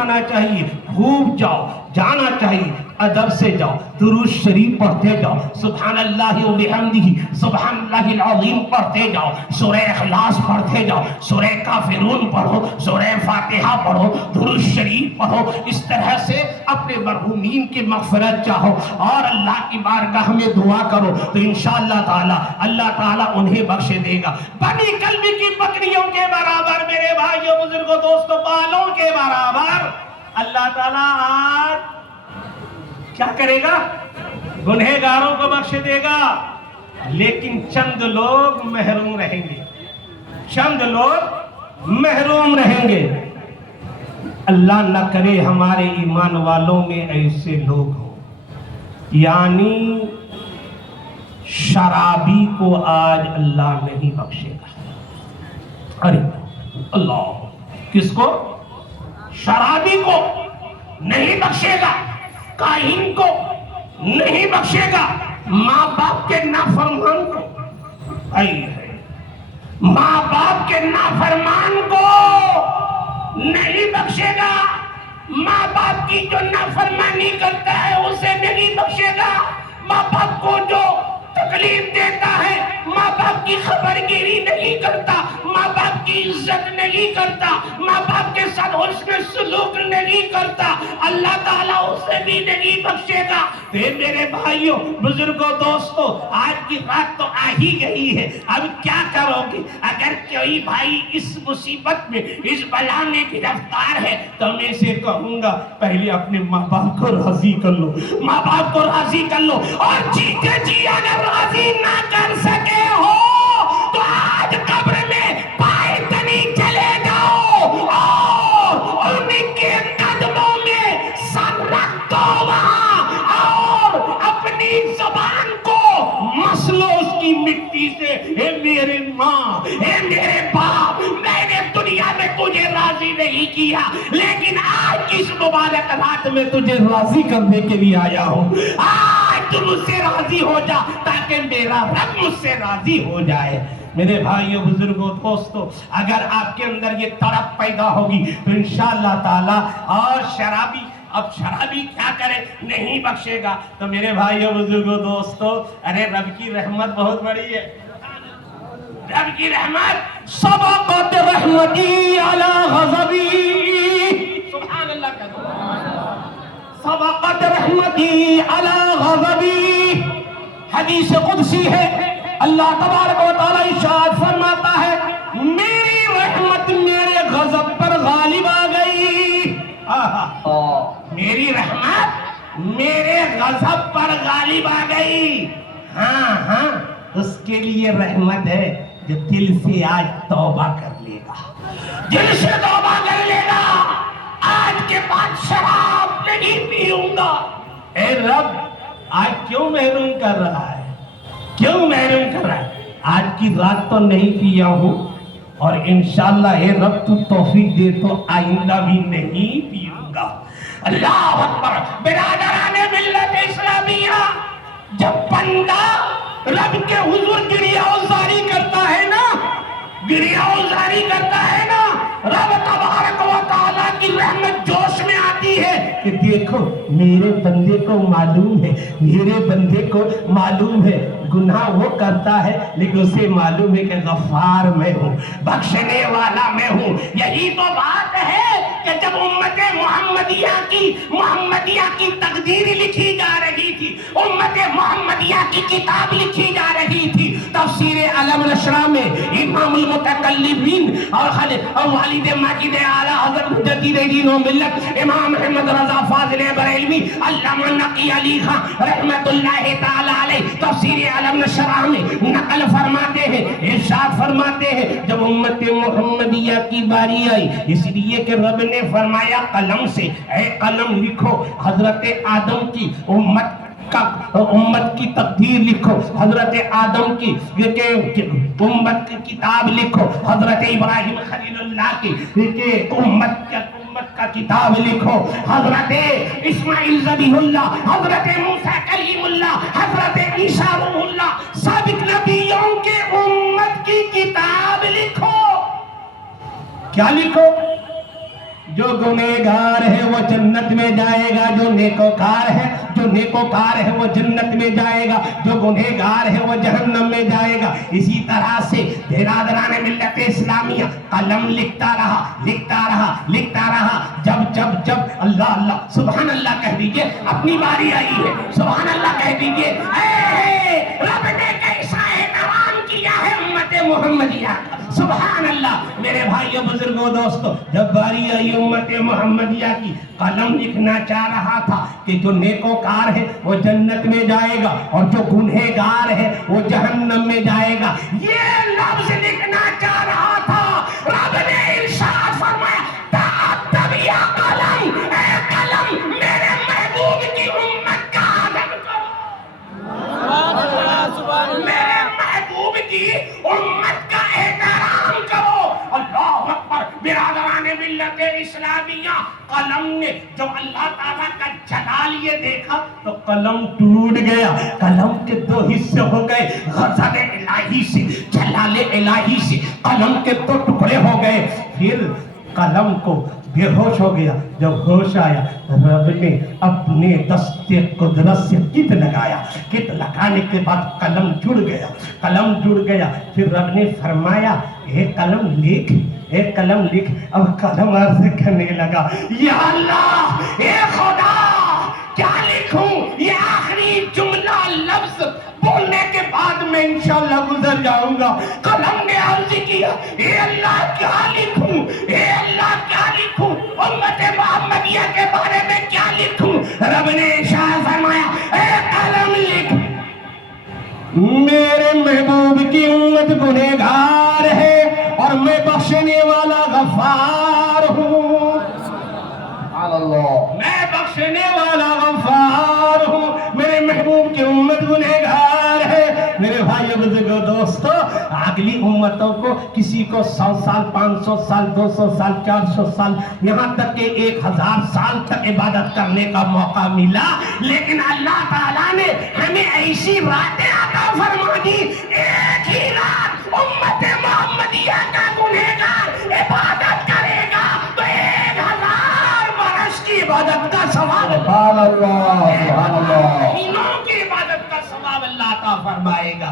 اٹھانا چاہیے، خوب جاؤ، جانا چاہیے، ادب سے جاؤ، درود شریف پڑھتے جاؤ، سبحان اللہ و بحمدہ سبحان اللہ العظیم پڑھتے جاؤ، سورہ اخلاص پڑھتے جاؤ، سورہ کافرون پڑھو، سورہ فاتحہ پڑھو، درود شریف پڑھو، اس طرح سے اپنے مرحومین کی مغفرت چاہو اور اللہ کی بارگاہ میں دعا کرو تو انشاءاللہ تعالی اللہ تعالی انہیں بخش دے گا۔ بنی کلب کی بکریوں کے برابر میرے بھائیوں بزرگوں دوستوں بالوں کے برابر اللہ تعالی آج کیا کرے گا؟ گنہگاروں کو بخش دے گا، لیکن چند لوگ محروم رہیں گے، چند لوگ محروم رہیں گے۔ اللہ نہ کرے ہمارے ایمان والوں میں ایسے لوگ ہوں، یعنی شرابی کو آج اللہ نہیں بخشے گا۔ ارے اللہ، کس کو؟ شرابی کو نہیں بخشے گا، کاہن کو نہیں بخشے گا، ماں باپ کے نافرمان کو، ماں باپ کے نافرمان کو نہیں بخشے گا، ماں باپ کی جو نافرمانی کرتا ہے اسے نہیں بخشے گا، ماں باپ کو جو تکلیف دیتا ہے، ماں باپ کی خبرگیری نہیں کرتا، ماں باپ کی عزت نہیں کرتا، ماں باپ کے ساتھ حسن سلوک نہیں کرتا، اللہ تعالیٰ اسے بھی نہیں بخشے گا۔ میرے بھائیوں بزرگوں دوستوں، آج کی رات تو آ ہی گئی ہے، اب کیا کرو گے؟ اگر کوئی بھائی اس مصیبت میں، اس بلا میں گرفتار ہے تو میں سے کہوں گا پہلے اپنے ماں باپ کو راضی کر لو، ماں باپ کو راضی کر لو، اور جیتے جی اگر راضی نہ کر سکے ہو تو آج قبر میں پائے تنی چلے جاؤ اور ان کے قدموں میں سر رکھ دو وہاں، اور اپنی زبان کو مسلو اس کی مٹی سے، اے میرے ماں، اے میرے باپ، میں نے دنیا میں تجھے راضی نہیں کیا لیکن آج اس مبارک رات میں تجھے راضی کرنے کے لیے آیا ہوں، آج تم مجھ سے راضی ہو جا تاکہ میرا رب مجھ سے راضی ہو جائے۔ میرے بھائیوں بزرگوں دوستوں، اگر آپ کے اندر یہ طرف پیدا ہوگی تو انشاءاللہ تعالی، اور شرابی، اب شرابی کیا کرے؟ نہیں بخشے گا۔ تو میرے بھائیوں بزرگوں دوستوں، ارے رب کی رحمت بہت بڑی ہے، رب کی رحمت سبقت رحمتی علی غضبی، سبحان اللہ کا سبقت رحمتی علی غضبی، حدیث قدسی ہے، اللہ تبارک و تعالی ارشاد فرماتا ہے میری رحمت میرے غضب پر غالب آ گئی، میری رحمت میرے غضب پر غالب آ گئی۔ ہاں ہاں، اس کے لیے رحمت ہے جو دل سے آج توبہ کر لے گا، دل سے توبہ کر لے گا، آج کے بعد شراب نہیں پیوں گا۔ اے رب، آج کیوں محروم کر رہا ہے؟ کیوں محروم کر رہا ہے؟ آج کی رات تو نہیں پیا ہوں، اور انشاءاللہ اے رب تو توفیق دے تو آئندہ بھی نہیں پیوں گا۔ اللہ اکبر۔ برادران ملت اسلامیہ، جب بندہ رب کے حضور گریہوزاری کرتا ہے نا، گریہوزاری کرتا ہے نا، رب تبارک و تعالیٰ کی رحمت جوش میں آتی ہے کہ دیکھو میرے بندے کو معلوم ہے، میرے بندے کو معلوم ہے گناہ وہ کرتا ہے لیکن اسے معلوم ہے کہ غفار میں ہوں، بخشنے والا میں ہوں۔ یہی تو بات ہے کہ جب امت محمدیہ کی تقدیر لکھی جا رہی تھی، امت محمدیہ کی کتاب لکھی جا رہی تھی، تفسیر علم نشرہ میں امام المتکلمین اور والد ماجد اعلیٰ حضرت مجدد دین و ملت امام محمد رضا فاضل بریلوی علامہ نقی علی خان رحمت اللہ تعالی علیہ تفسیر علم نشرہ میں نقل فرماتے ہیں، ارشاد فرماتے ہیں جب امت محمدیہ کی باری آئی، اس لیے کہ رب نے فرمایا قلم سے، اے قلم لکھو حضرت آدم کی امت کی تقدیر لکھو، حضرت آدم کی امت کی کتاب لکھو، حضرت ابراہیم خلیل اللہ کی امت کا کتاب لکھو، حضرت اسماعیل ذبیح اللہ، حضرت موسیٰ کلیم اللہ، حضرت عیسیٰ روح اللہ، سابق نبیوں کے امت کی کتاب لکھو۔ کیا لکھو؟ جو گنہگار ہے وہ جنت میں جائے گا، جو نیکوکار ہے وہ جنت میں جائے گا، جو گنہگار ہے وہ جہنم میں جائے گا۔ اسی طرح سے برادران ملت اسلامیہ قلم لکھتا رہا، جب اللہ اللہ سبحان اللہ کہہ دیجئے، اپنی باری آئی ہے، سبحان اللہ کہہ دیجئے، رب نے کیسا احترام کیا ہے امت محمدیہ کا، سبحان اللہ۔ میرے بھائیوں بزرگوں دوستو، جب باری آئی امت محمدیہ کی، قلم لکھنا چاہ رہا تھا کہ جو نیکوکار ہے وہ جنت میں جائے گا اور جو گنہگار ہے وہ جہنم میں جائے گا، یہ لفظ لکھنا چاہ رہا تھا، رب نے ارشاد فرمایا تب یا قلم، اے قلم میرے محبوب کی امت کا ادب کرو، میرے محبوب کی امت کا احترام کرو۔ اللہ اکبر۔ برادران ملت اسلامیہ، قلم نے جب اللہ تعالیٰ کا جلال یہ دیکھا تو قلم ٹوٹ گیا، قلم کے دو حصے ہو گئے، غضب الہی سے، جلال الہی سے قلم کے دو ٹکڑے ہو گئے۔ پھر قلم کو بے ہوش ہو گیا، جب ہوش آیا رب نے اپنے دست قدرت سے کت لگایا، کت لگانے کے بعد قلم جڑ گیا، پھر رب نے فرمایا اے قلم لکھ، اب قلم عرض کرنے لگا یا اللہ اے خدا کیا لکھوں، یہ آخری جملہ لفظ بولنے کے بعد میں انشاءاللہ گزر جاؤں گا۔ قلم نے عرض کیا اے اللہ کیا لکھوں، امت محمدیہ کے بارے میں کیا لکھوں؟ رب نے ارشاد فرمایا اے قلم لکھ، میرے محبوب کی امت گنہگار ہے اور میں بخشنے والا غفار ہوں، میں بخشنے والا غفار ہوں، میرے محبوب کی امت گنہگار ہے۔ میرے بھائیو بزرگو دوستو، اگلی امتوں کو کسی کو 100 سال 500 سال 200 سال 400 سال یہاں تک کہ 1000 سال تک عبادت کرنے کا موقع ملا، لیکن اللہ تعالیٰ نے ہمیں ایسی راتیں عطا فرما دی، ایک ہی رات امت محمدیہ کا گنہگار عبادت کرے گا تو 1000 برس کی عبادت کا ثواب، سبحان اللہ، مہینوں کی عبادت کا ثواب اللہ عطا فرمائے گا۔